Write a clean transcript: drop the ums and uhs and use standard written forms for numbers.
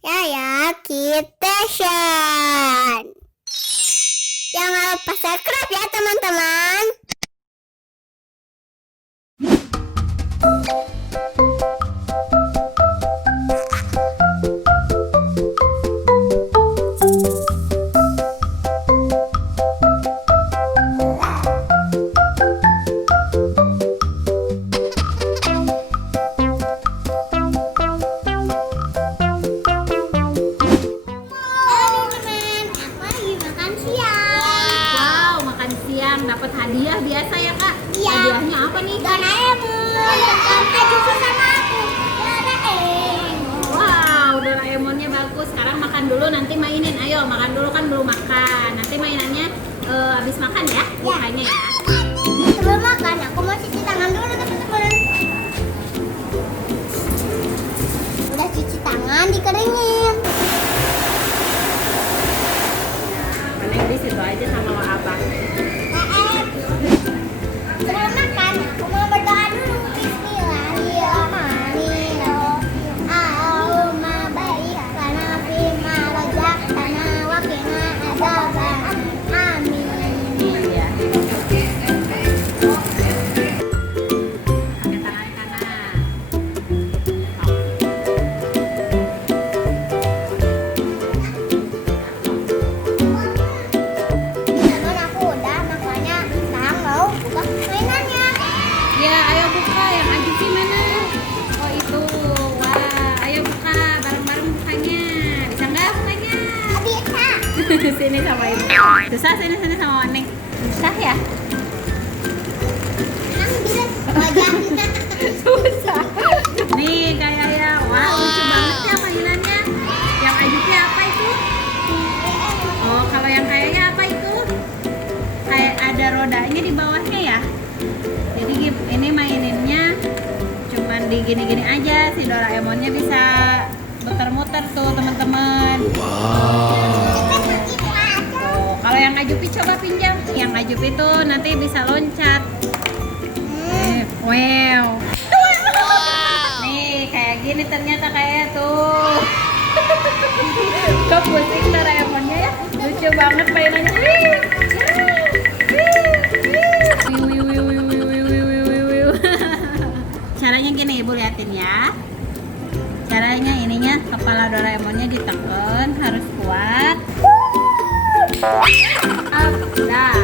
Ya, kita Shan. Jangan lupa subscribe ya teman-teman. Dapat hadiah biasa ya kak? Iya. Hadiahnya apa nih? Doraemon. Cucu sama aku. Doraemon. Wow, Doraemonnya bagus. Sekarang makan dulu, nanti mainin. Ayo makan dulu, kan belum makan. Nanti mainannya habis makan ya? Bukanya ya. Sebelum makan, aku mau cuci tangan dulu teman-teman. Udah cuci tangan, dikeringin. Paling di situ aja sama abang. Sebelum makan, aku mau berdoa dulu. Bismillahirrahmanirrahim. Allahumma barik lana fima razaqtana wa qina adzaban. Amin. Iya. Pakai tangan kanan. Teman aku udah, makanya sekarang mau buka mainannya. Ya, ayo buka. Yang Ajuki mana? Oh itu. Wah, ayo buka. Bareng-bareng bukanya. Bisa nggak bukanya? Bisa. Sini sama ibu. Susah, sini sama Onek. Susah ya? Emang bisa wajahnya. Susah. Nih kayak ya. Wah, lucu banget ya mainannya. Yang Ajuki apa itu? Oh, kalau yang kayaknya apa itu? Kayak ada rodanya di bawahnya ya. Jadi ini maininnya cuman di gini-gini aja. Si Doraemonnya bisa muter-muter tuh teman-teman. Tuh, kalau yang Ajupi coba pinjam. Yang Ajupi tuh nanti bisa loncat. Wow. Nih kayak gini ternyata kayak tuh. Kok pusing Doraemonnya ya? Lucu banget mainannya. Caranya gini ibu liatin ya. Caranya ininya kepala Doraemonnya ditekan harus kuat. Up, dah.